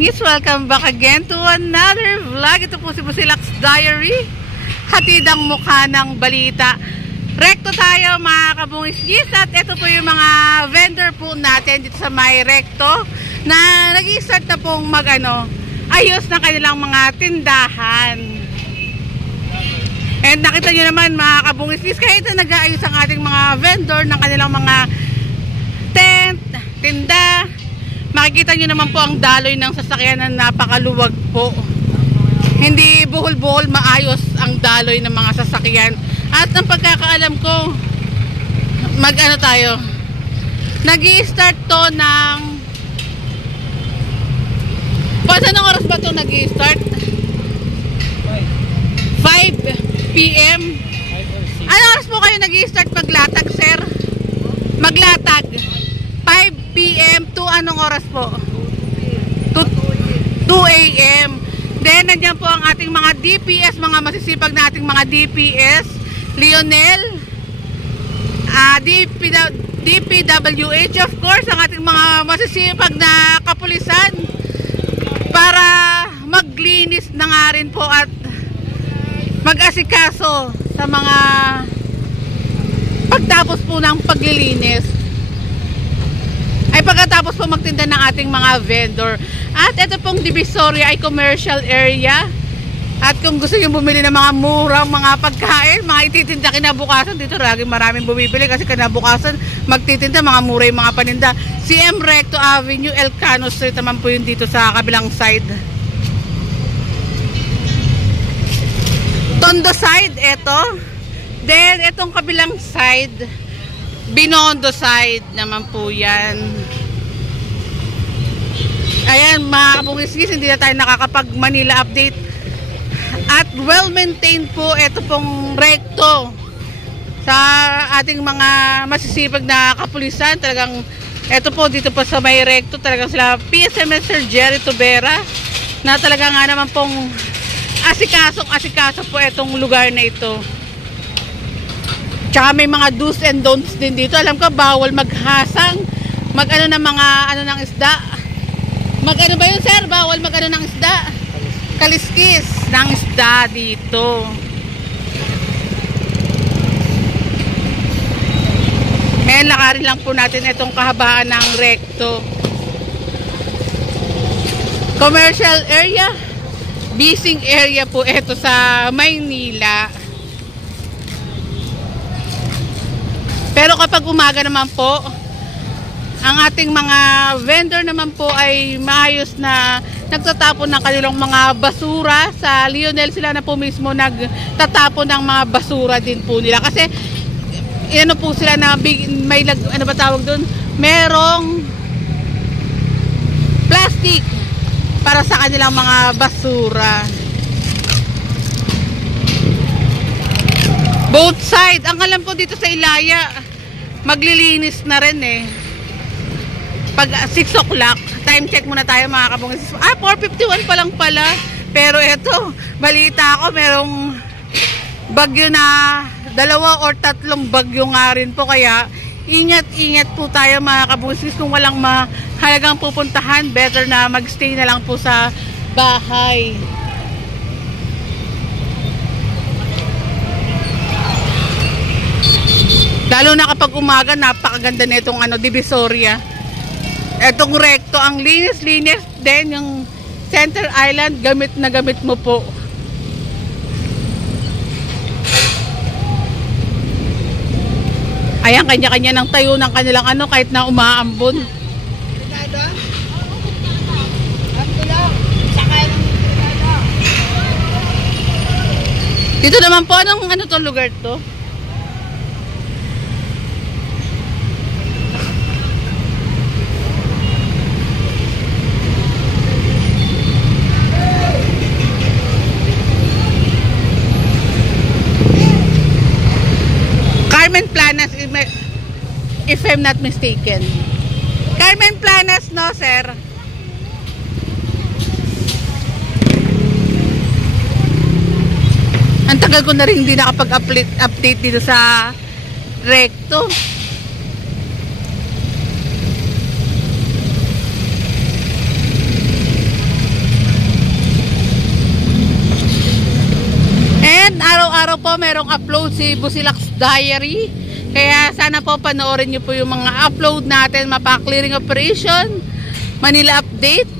kabungis-ngis, welcome back again to another vlog. Ito po si Busilak's Diary, hatid ang mukha ng balita. Rekto tayo mga kabungis-ngis, at ito po yung mga vendor po natin dito sa may Rekto na nag-i-start na pong ayos na kanilang mga tindahan. And nakita nyo naman mga kabungis-ngis, kahit na nag-aayos ang ating mga vendor ng kanilang mga tent, tinda, makikita nyo naman po ang daloy ng sasakyan na napakaluwag po. Hindi buhol-buhol, maayos ang daloy ng mga sasakyan. At ang pagkakaalam ko, tayo, nag-i-start to ng anong oras ba to nag-i-start? 5 PM. Anong oras po kayo nag-i-start maglatag, sir? Maglatag 5 PM to anong oras po? 2 AM. Then nandiyan po ang ating mga DPS, mga masisipag na ating mga DPS, Lionel, DPWH, of course, ang ating mga masisipag na kapulisan, para maglinis na nga rin po at mag-asikaso sa mga pagtapos po ng paglilinis. Ay pagkatapos po magtinda ng ating mga vendor. At ito pong Divisoria ay commercial area. At kung gusto nyo bumili ng mga murang mga pagkain, mga ititinda kinabukasan, dito lagi maraming bumibili kasi kinabukasan magtitinda mga mura yung mga paninda. CM Recto Avenue, Elcano Street naman po yun dito sa kabilang side. Tondo side, ito. Then itong kabilang side, Binondo side naman po yan. Ayan mga kabungis-ngis, hindi na tayo nakakapag Manila update. At well maintained po ito pong Rekto sa ating mga masisipag na kapulisan. Talagang ito po dito po sa may Rekto, talagang sila PSMS Sir Jerry Tubera, na talaga nga naman pong asikaso po itong lugar na ito. Tsaka may mga do's and don'ts din dito. Alam ko, bawal maghasang, ng mga ng isda. Ba yun, sir? Bawal ng isda. Kaliskis ng isda dito. Ngayon, lakarin lang po natin itong kahabaan ng Rekto. Commercial area, busy area po ito sa Maynila. Pero kapag umaga naman po, ang ating mga vendor naman po ay maayos na nagtatapon ng kanilang mga basura. Sa Lionel sila na po mismo nagtatapon ng mga basura din po nila. Kasi po sila na may tawag doon? Merong plastic para sa kanilang mga basura. Both side. Ang alam po dito sa Ilaya, maglilinis na rin pag 6 o'clock. Time check muna tayo mga kabungis. 4:51 pa lang pala. Pero eto, balita ko merong bagyo na 2 or 3 bagyo nga rin po. Kaya ingat po tayo mga kabungis. Kung walang mahalagang pupuntahan, better na magstay na lang po sa bahay. Lalo na kapag umaga, napakaganda na itong Divisoria. Itong Rekto, ang linis-linis din. Yung Center Island, gamit na gamit mo po. Ayan, kanya-kanya ng tayo ng kanilang kahit na umaambon. Dito naman po, anong to lugar to? Carmen Planas, if I'm not mistaken. Carmen Planas, no, sir? Ang tagal ko na rin hindi nakapag-update dito sa Rekto. araw-araw po merong upload si Busilak's Diary. Kaya sana po panoorin nyo po yung mga upload natin, mapa-clearing operation, Manila update,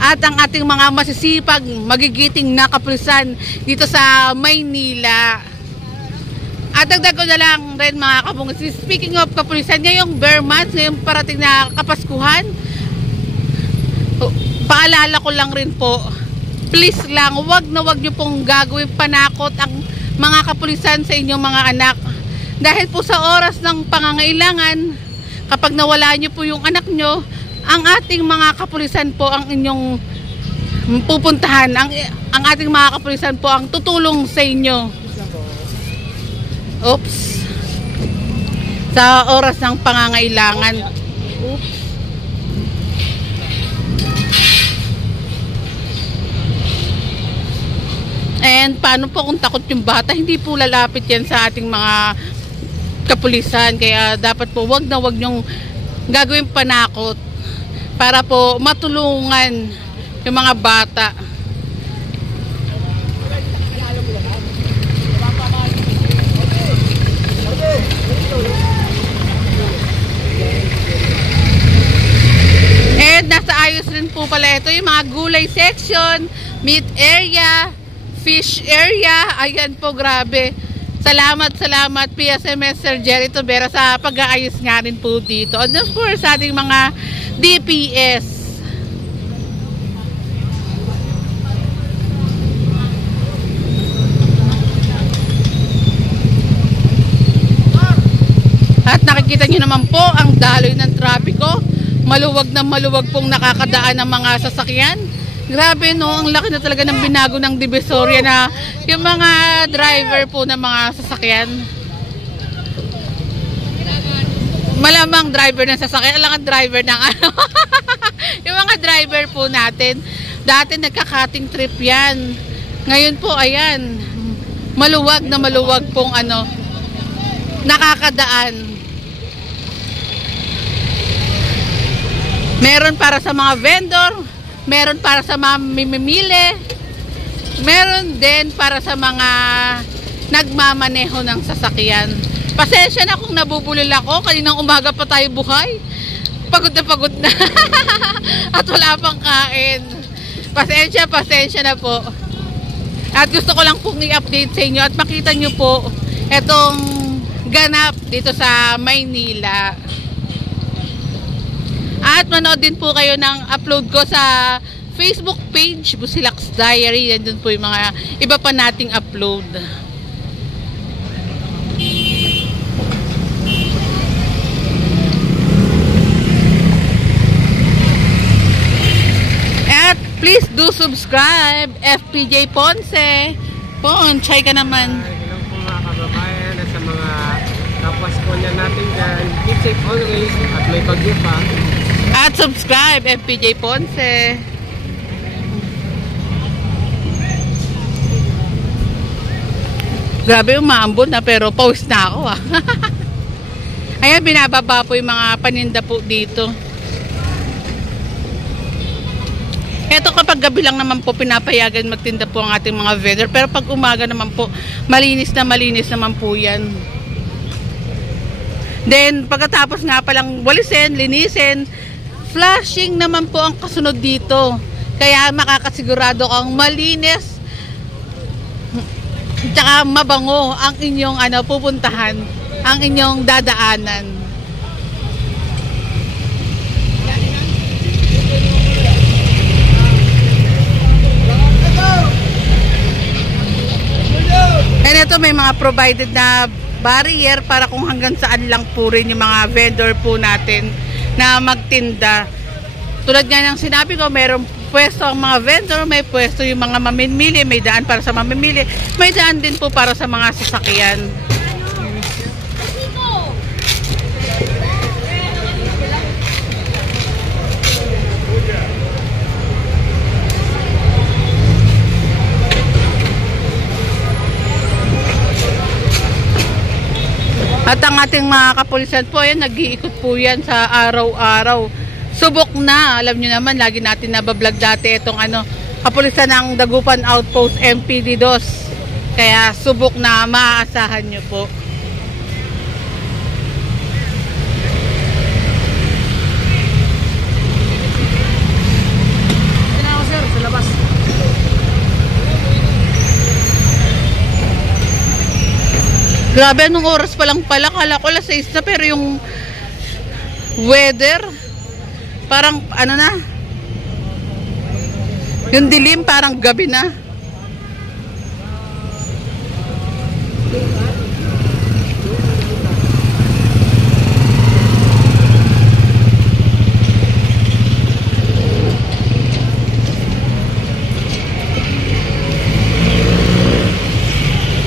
at ang ating mga masisipag, magigiting na kapulisan dito sa Maynila. At dagdag ko na lang rin mga kabungis, speaking of kapulisan, ngayong bare months, ngayong parating na Kapaskuhan, paalala ko lang rin po, please lang, wag na wag nyo pong gagawin panakot ang mga kapulisan sa inyong mga anak. Dahil po sa oras ng pangangailangan, kapag nawala nyo po yung anak nyo, ang ating mga kapulisan po ang inyong pupuntahan. Ang ating mga kapulisan po ang tutulong sa inyo. Oops. Sa oras ng pangangailangan. Oops. And paano po kung takot yung bata? Hindi po lalapit yan sa ating mga kapulisan. Kaya dapat po wag na wag nyong gagawin panakot para po matulungan yung mga bata. And nasa ayos rin po pala ito yung mga gulay section, meat area, fish area. Ayan po, grabe. Salamat PSMS Sir Jerry Tobera sa pag-aayos nga rin po dito. And of course, sa ating mga DPS. At nakikita nyo naman po ang daloy ng trapiko. Maluwag na maluwag pong nakakadaan ng mga sasakyan. Grabe no, ang laki na talaga ng binago ng Divisoria na yung mga driver po ng mga sasakyan. Malamang driver ng sasakyan, alang ang driver ng ano. Yung mga driver po natin, dati nagka-cutting trip yan. Ngayon po, ayan, maluwag na maluwag pong ano, nakakadaan. Meron para sa mga vendor, meron para sa mga mimimili, meron din para sa mga nagmamaneho ng sasakyan. Pasensya na kung nabubulol ako, kaninang umaga pa tayo buhay. Pagod na. At wala pang kain. Pasensya na po. At gusto ko lang pong i-update sa inyo at makita nyo po itong ganap dito sa Maynila. At manood din po kayo ng upload ko sa Facebook page, Busilak's Diary. Yan dun po yung mga iba pa nating upload. At please do subscribe, FPJ Ponce. Try ka naman. Hello po mga kababayan at sa mga kapasko niya natin dyan. Keep safe always at may bagyo pa. At subscribe, FPJ Ponce. Grabe, umaambon na pero pause na ako ah. Ayan, binababa po yung mga paninda po dito. Eto kapag gabi lang naman po pinapayagan magtinda po ang ating mga vendor. Pero pag umaga naman po, malinis naman po yan. Then pagkatapos nga palang walisin, linisin, flashing naman po ang kasunod dito. Kaya makakasigurado kang malinis tsaka mabango ang inyong pupuntahan, ang inyong dadaanan. And ito may mga provided na barrier para kung hanggang saan lang po rin yung mga vendor po natin na magtinda. Tulad nga ng sinabi ko, mayroong pwesto ang mga vendor, may pwesto yung mga mamimili, may daan para sa mamimili, may daan din po para sa mga sasakyan. At ang ating mga kapulisan po, yan, nag-iikot po yan sa araw-araw. Subok na, alam nyo naman, lagi natin nabablog dati itong kapulisan ng Dagupan Outpost MPD 2. Kaya subok na maaasahan nyo po. Ito na ako sir, sa labas. Grabe, anong oras pa lang pala? Kala ko alas 6 na, pero yung weather, parang ano na, yung dilim parang gabi na.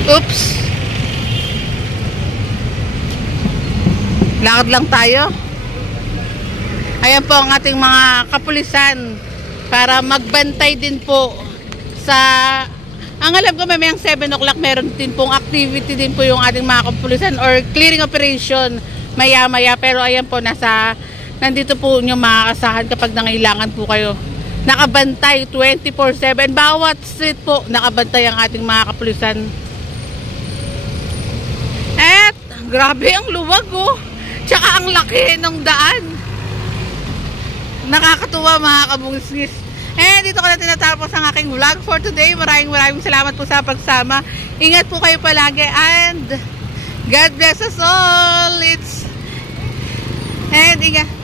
Oops. Lakad lang tayo. Ayan po ang ating mga kapulisan para magbantay din po sa, ang alam ko mamayang 7 o'clock meron din pong activity din po yung ating mga kapulisan or clearing operation maya maya, pero ayan po nandito po nyo makakasahan kapag nangailangan po kayo. Nakabantay 24/7 bawat street po, nakabantay ang ating mga kapulisan. At grabe ang luwag oh. Tsaka ang laki ng daan. Nakakatuwa mga kabungis-ngis. Dito ko na tinatapos ang aking vlog for today. Maraming salamat po sa pagsama. Ingat po kayo palagi and God bless us all. Ingat.